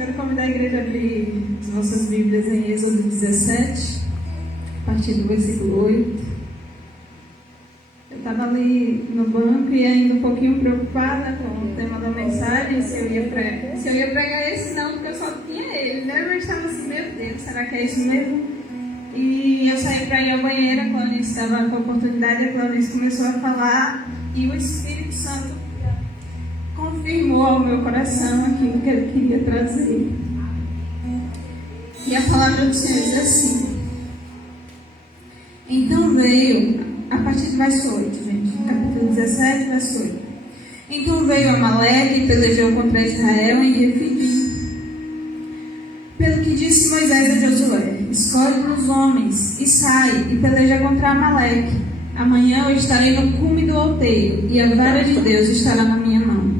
quero convidar a igreja a abrir as nossas Bíblias em Êxodo 17, a partir do versículo 8. Eu estava ali no banco e ainda um pouquinho preocupada com o tema da mensagem, se eu ia pregar esse não, porque eu só tinha ele, né? Mas estava assim, meu Deus, será que é isso mesmo? E eu saí para ir à banheira, a Clarice estava com a oportunidade, a Clarice começou a falar e o Espírito Santo confirmou ao meu coração aquilo que ele queria trazer. E a palavra do Senhor diz assim: então veio, a partir do verso 8, gente, capítulo 17, verso 8. Então veio Amaleque e pelejou contra Israel em Refidim. Pelo que disse Moisés a Josué: escolhe os homens e sai e peleja contra Amaleque. Amanhã eu estarei no cume do outeiro e a vara de Deus estará na minha mão.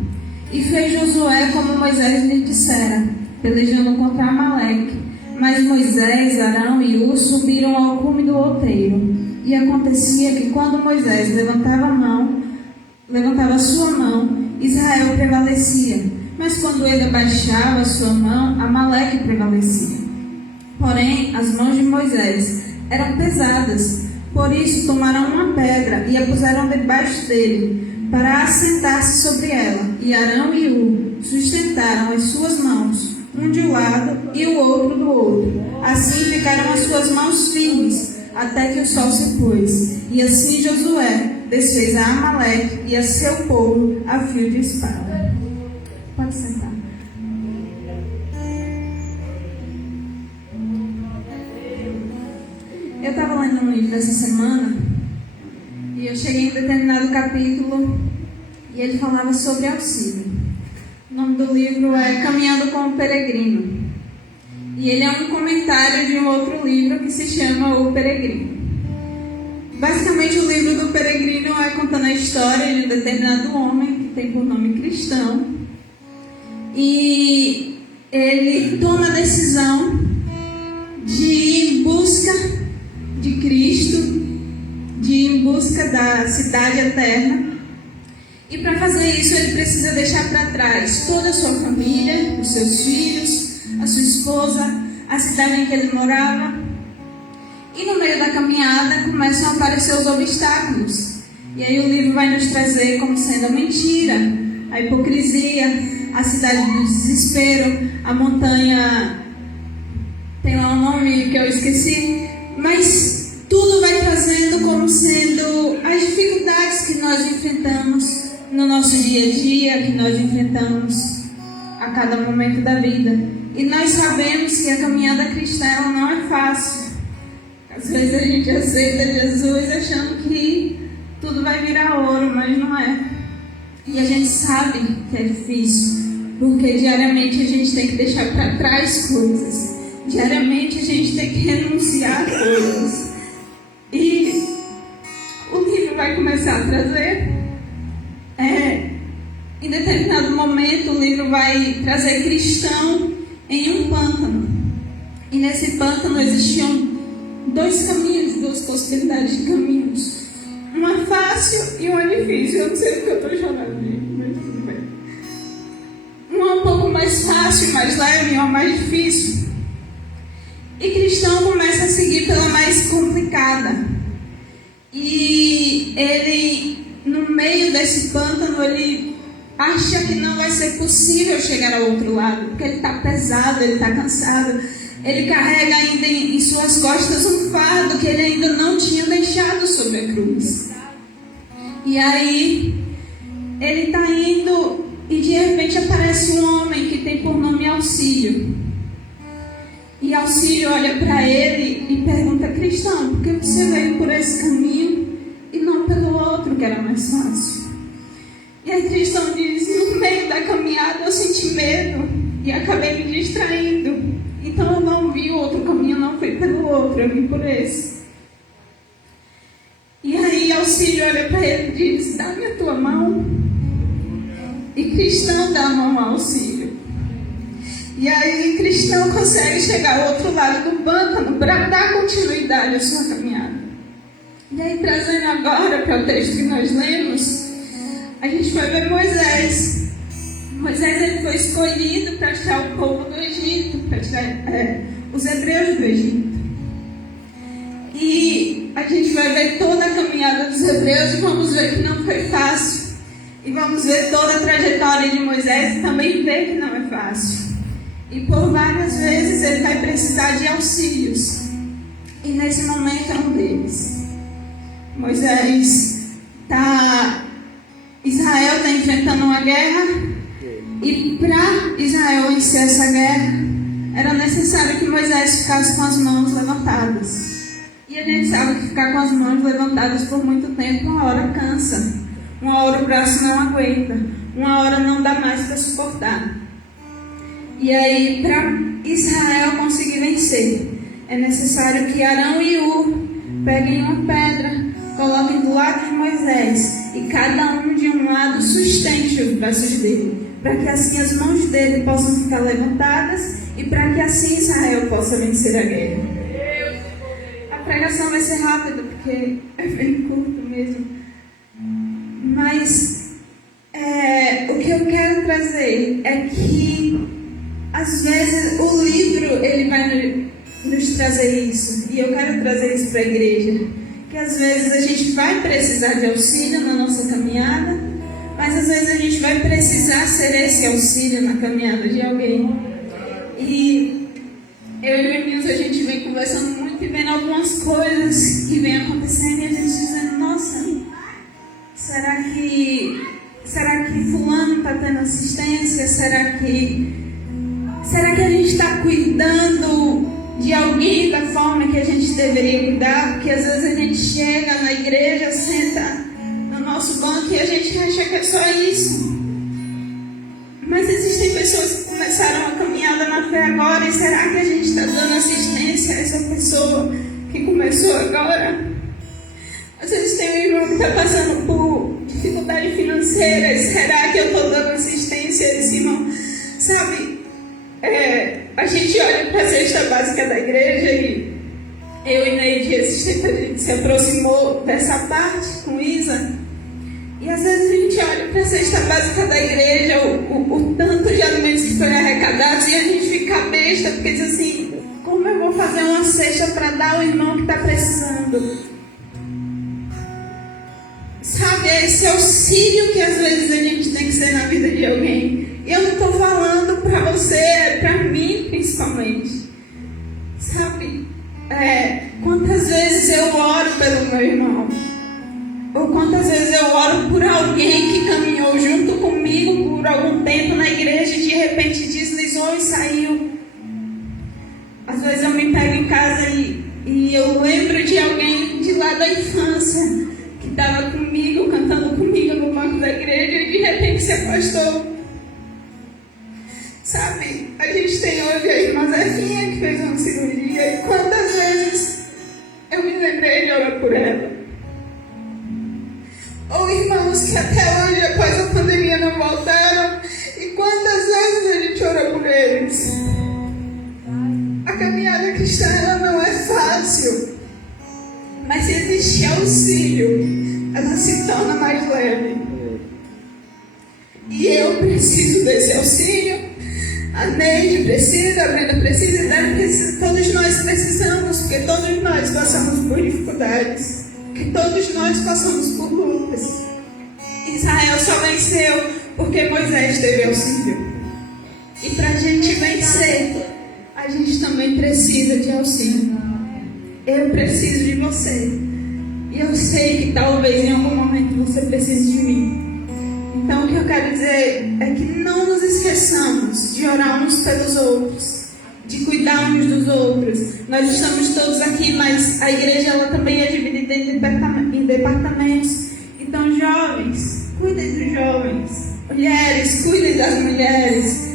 E fez Josué como Moisés lhe dissera, pelejando contra Amaleque. Mas Moisés, Arão e Hur subiram ao cume do outeiro. E acontecia que quando Moisés levantava sua mão, Israel prevalecia. Mas quando ele abaixava sua mão, Amaleque prevalecia. Porém, as mãos de Moisés eram pesadas. Por isso tomaram uma pedra e a puseram debaixo dele, para assentar-se sobre ela. E Arão e Hur sustentaram as suas mãos, um de um lado e o outro do outro. Assim ficaram as suas mãos firmes, até que o sol se pôs. E assim Josué desfez a Amaleque e a seu povo a fio de espada. Pode sentar. Eu estava lendo um livro essa semana e eu cheguei em um determinado capítulo e ele falava sobre auxílio. O nome do livro é Caminhando com o Peregrino. E ele é um comentário de um outro livro que se chama O Peregrino. Basicamente, o livro do Peregrino é contando a história de um determinado homem que tem por nome Cristão. E ele toma a decisão de ir em busca de Cristo, de ir em busca da cidade eterna. E para fazer isso ele precisa deixar para trás toda a sua família, os seus filhos, a sua esposa, a cidade em que ele morava. E no meio da caminhada começam a aparecer os obstáculos. E aí o livro vai nos trazer como sendo a mentira, a hipocrisia, a cidade do desespero, a montanha, tem lá um nome que eu esqueci, mas tudo vai trazendo como sendo as dificuldades que nós enfrentamos no nosso dia a dia, que nós enfrentamos a cada momento da vida. E nós sabemos que a caminhada cristã ela não é fácil. Às vezes a gente aceita Jesus achando que tudo vai virar ouro, mas não é. E a gente sabe que é difícil, porque diariamente a gente tem que deixar para trás coisas. Diariamente a gente tem que renunciar a coisas. E o livro vai começar a trazer. Em determinado momento o livro vai trazer Cristão em um pântano. E nesse pântano existiam dois caminhos, duas possibilidades de caminhos. Uma fácil e uma difícil. Eu não sei porque eu estou chorando, mas tudo bem. Uma um pouco mais fácil, mais leve, e uma mais difícil. E Cristão começa a seguir pela mais complicada. E ele, no meio desse pântano, ele acha que não vai ser possível chegar ao outro lado, porque ele está pesado, ele está cansado. Ele carrega ainda em suas costas um fardo que ele ainda não tinha deixado sobre a cruz. E aí, ele está indo e de repente aparece um homem que tem por nome Auxílio. E Auxílio olha para ele e pergunta: Cristão, por que você veio por esse caminho e não pelo outro que era mais fácil? E aí Cristão diz: no meio da caminhada eu senti medo e acabei me distraindo. Então eu não vi o outro caminho, não fui pelo outro, eu vim por esse. E aí Auxílio olha para ele e diz: dá-me a tua mão. E Cristão dá a mão a Auxílio. E aí Cristão consegue chegar ao outro lado do pântano para dar continuidade à sua caminhada. E aí, trazendo agora para o texto que nós lemos, a gente vai ver Moisés. Moisés ele foi escolhido para tirar o povo do Egito. os hebreus do Egito. E a gente vai ver toda a caminhada dos hebreus e vamos ver que não foi fácil. E vamos ver toda a trajetória de Moisés e também ver que não é fácil. E por várias vezes ele vai precisar de auxílios. E nesse momento é um deles. Israel está enfrentando uma guerra. E para Israel vencer essa guerra, era necessário que Moisés ficasse com as mãos levantadas. E a gente sabe que ficar com as mãos levantadas por muito tempo, uma hora cansa. Uma hora o braço não aguenta. Uma hora não dá mais para suportar. E aí, para Israel conseguir vencer, é necessário que Arão e Hur peguem uma pedra, coloquem do lado de Moisés e cada um de um lado sustente os braços dele, para que assim as mãos dele possam ficar levantadas e para que assim Israel possa vencer a guerra. A pregação vai ser rápida porque é bem curto mesmo, mas o que eu quero trazer é que às vezes o livro ele vai nos trazer isso, e eu quero trazer isso para a igreja, que às vezes a gente vai precisar de auxílio na nossa caminhada, mas às vezes a gente vai precisar ser esse auxílio na caminhada de alguém. E eu e o Emilson, a gente vem conversando muito e vendo algumas coisas que vem acontecendo e a gente dizendo, nossa, será que fulano está tendo assistência? Será que a gente está cuidando de alguém da forma que a gente deveria cuidar? Porque às vezes a gente chega na igreja, senta no nosso banco e a gente acha que é só isso. Mas existem pessoas que começaram a caminhada na fé agora, e será que a gente está dando assistência a essa pessoa que começou agora? Às vezes tem um irmão que está passando por dificuldade financeira, e será que eu estou dando assistência a esse irmão? Sabe, a gente olha para a cesta básica da igreja e eu e Neide, esses tempos a gente se aproximou dessa parte com Isa, e às vezes a gente olha para a cesta básica da igreja, o tanto de alimentos que foi arrecadados, e a gente fica besta porque diz assim, como eu vou fazer uma cesta para dar ao irmão que está precisando? Sabe, é esse auxílio que às vezes a gente tem que ser na vida de alguém. E eu não estou falando para você, é para mim principalmente. Sabe, quantas vezes eu oro pelo meu irmão? Ou quantas vezes eu oro por alguém que caminhou junto comigo por algum tempo na igreja e de repente deslizou e saiu. Às vezes eu me pego em casa e eu lembro de alguém de lá da infância que estava comigo, cantando comigo no banco da igreja e de repente se afastou. Sabe, a gente tem hoje a irmã Zefinha que fez uma cirurgia, e quantas vezes eu me lembrei de orar por ela. Ou irmãos que até hoje, após a pandemia, não voltaram, e quantas vezes a gente ora por eles. A caminhada cristã não é fácil, mas se existe auxílio, ela se torna mais leve. E eu preciso desse auxílio, a Neide precisa, a Brenda precisa, e Dani precisa, todos nós precisamos, porque todos nós passamos por dificuldades, porque todos nós passamos por lutas. Israel só venceu porque Moisés teve auxílio. E para a gente vencer, a gente também precisa de auxílio. Eu preciso de você. E eu sei que talvez em algum momento você precise de mim. Então o que eu quero dizer é que não nos esqueçamos de orar uns pelos outros, de cuidar uns dos outros. Nós estamos todos aqui, mas a igreja ela também é dividida em departamentos. Então jovens, cuidem dos jovens. Mulheres, cuidem das mulheres.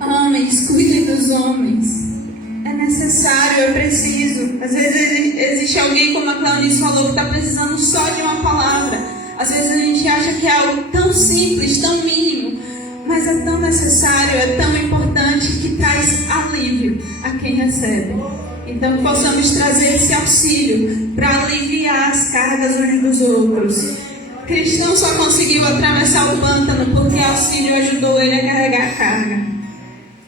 Homens, cuidem dos homens. É necessário, eu preciso. Às vezes existe alguém, como a Claunice falou, que está precisando só de uma palavra. Às vezes a gente acha que é algo tão simples, tão mínimo, mas é tão necessário, é tão importante, que traz alívio a quem recebe. Então que possamos trazer esse auxílio para aliviar as cargas uns dos outros. Cristão só conseguiu atravessar o pântano porque o auxílio ajudou ele a carregar a carga.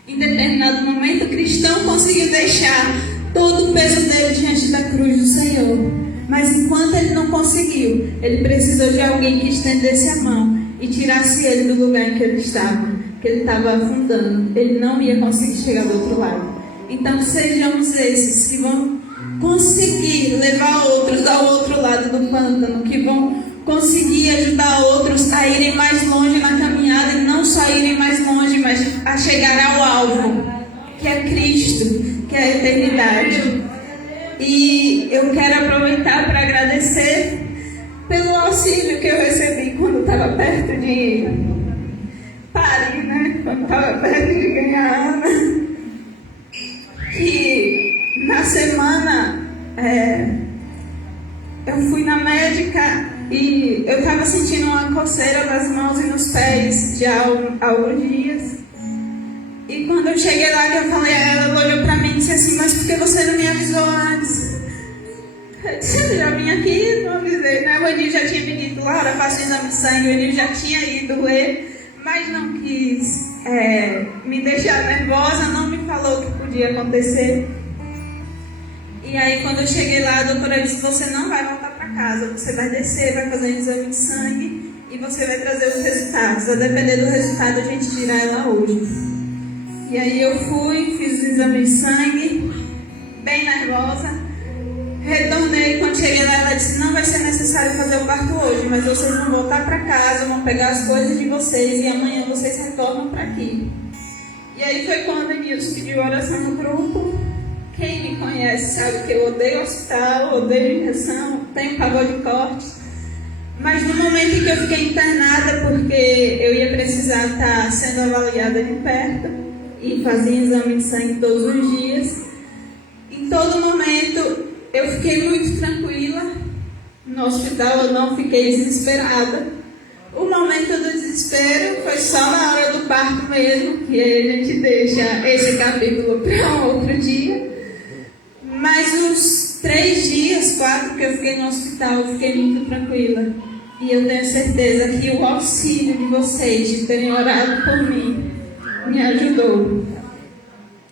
Em determinado momento, o cristão conseguiu deixar todo o peso dele diante da cruz do Senhor. Mas enquanto ele não conseguiu, ele precisou de alguém que estendesse a mão e tirasse ele do lugar em que ele estava, que ele estava afundando. Ele não ia conseguir chegar do outro lado. Então sejamos esses que vão conseguir levar outros ao outro lado do pântano, que vão conseguir ajudar outros a irem mais longe na caminhada, e não só irem mais longe, mas a chegar ao alvo, que é Cristo, que é a eternidade. E eu quero aproveitar para agradecer pelo auxílio que eu recebi quando estava perto de parir, né? Quando estava perto de ganhar a Ana. E na semana eu fui na médica e eu estava sentindo uma coceira nas mãos e nos pés já há alguns dias. E quando eu cheguei lá, que eu falei, ela olhou para mim e disse assim: mas por que você não me avisou antes? Eu disse: eu já vim aqui, não avisei, né? O Enil já tinha me dito: Laura, faça o exame de sangue. O Enil já tinha ido ler, mas não quis me deixar nervosa, não me falou o que podia acontecer. E aí, quando eu cheguei lá, a doutora disse: você não vai voltar para casa, você vai descer, vai fazer um exame de sangue e você vai trazer os resultados. A depender do resultado, a gente tira ela hoje. E aí eu fui, fiz o exame de sangue, bem nervosa. Retornei, quando cheguei lá, ela disse: não vai ser necessário fazer o parto hoje, mas vocês vão voltar para casa, vão pegar as coisas de vocês e amanhã vocês retornam para aqui. E aí foi quando a Nilson pediu oração no grupo. Quem me conhece sabe que eu odeio hospital, odeio injeção, tenho pavor de cortes. Mas no momento em que eu fiquei internada, porque eu ia precisar estar sendo avaliada de perto e fazia exame de sangue todos os dias, em todo momento eu fiquei muito tranquila. No hospital eu não fiquei desesperada. O momento do desespero foi só na hora do parto mesmo, que a gente deixa esse capítulo para um outro dia. Mas os 3 dias, 4 que eu fiquei no hospital, eu fiquei muito tranquila. E eu tenho certeza que o auxílio de vocês, de terem orado por mim, me ajudou.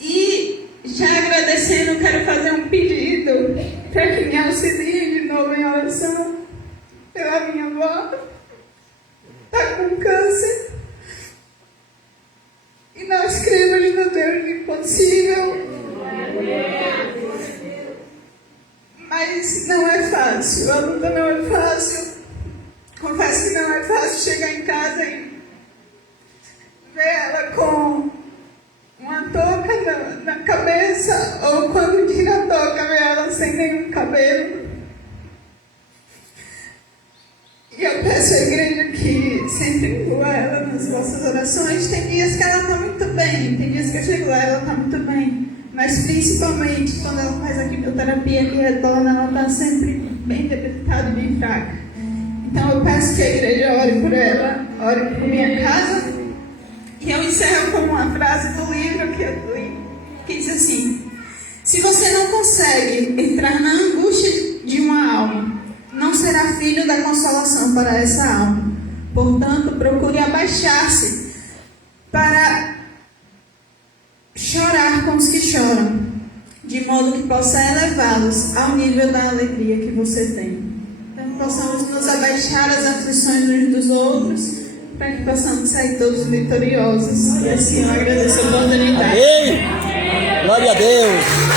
E já agradecendo, quero fazer um pedido para que me auxiliem de novo em oração pela minha avó. Está com câncer. E nós cremos no Deus do impossível. Mas não é fácil, a luta não é fácil. Confesso que não é fácil chegar em casa e ver ela com uma touca na cabeça, ou quando tira a touca, ver ela sem nenhum cabelo. E eu peço à igreja que sempre inclua ela nas vossas orações. Tem dias que ela está muito bem, tem dias que eu chego lá e ela está muito bem. Mas principalmente quando ela faz a quimioterapia que retorna, ela está sempre bem debilitada e bem fraca. Então eu peço que a igreja ore por ela, ore por minha casa. E eu encerro com uma frase do livro que eu li, que diz assim: se você não consegue entrar na angústia de uma alma, não será filho da consolação para essa alma. Portanto, procure abaixar-se para chorar com os que choram, de modo que possa elevá-los ao nível da alegria que você tem. Então, possamos nos abaixar às aflições uns dos outros, para que possamos sair todos vitoriosos. E assim eu agradeço a oportunidade. Amém! Glória a Deus!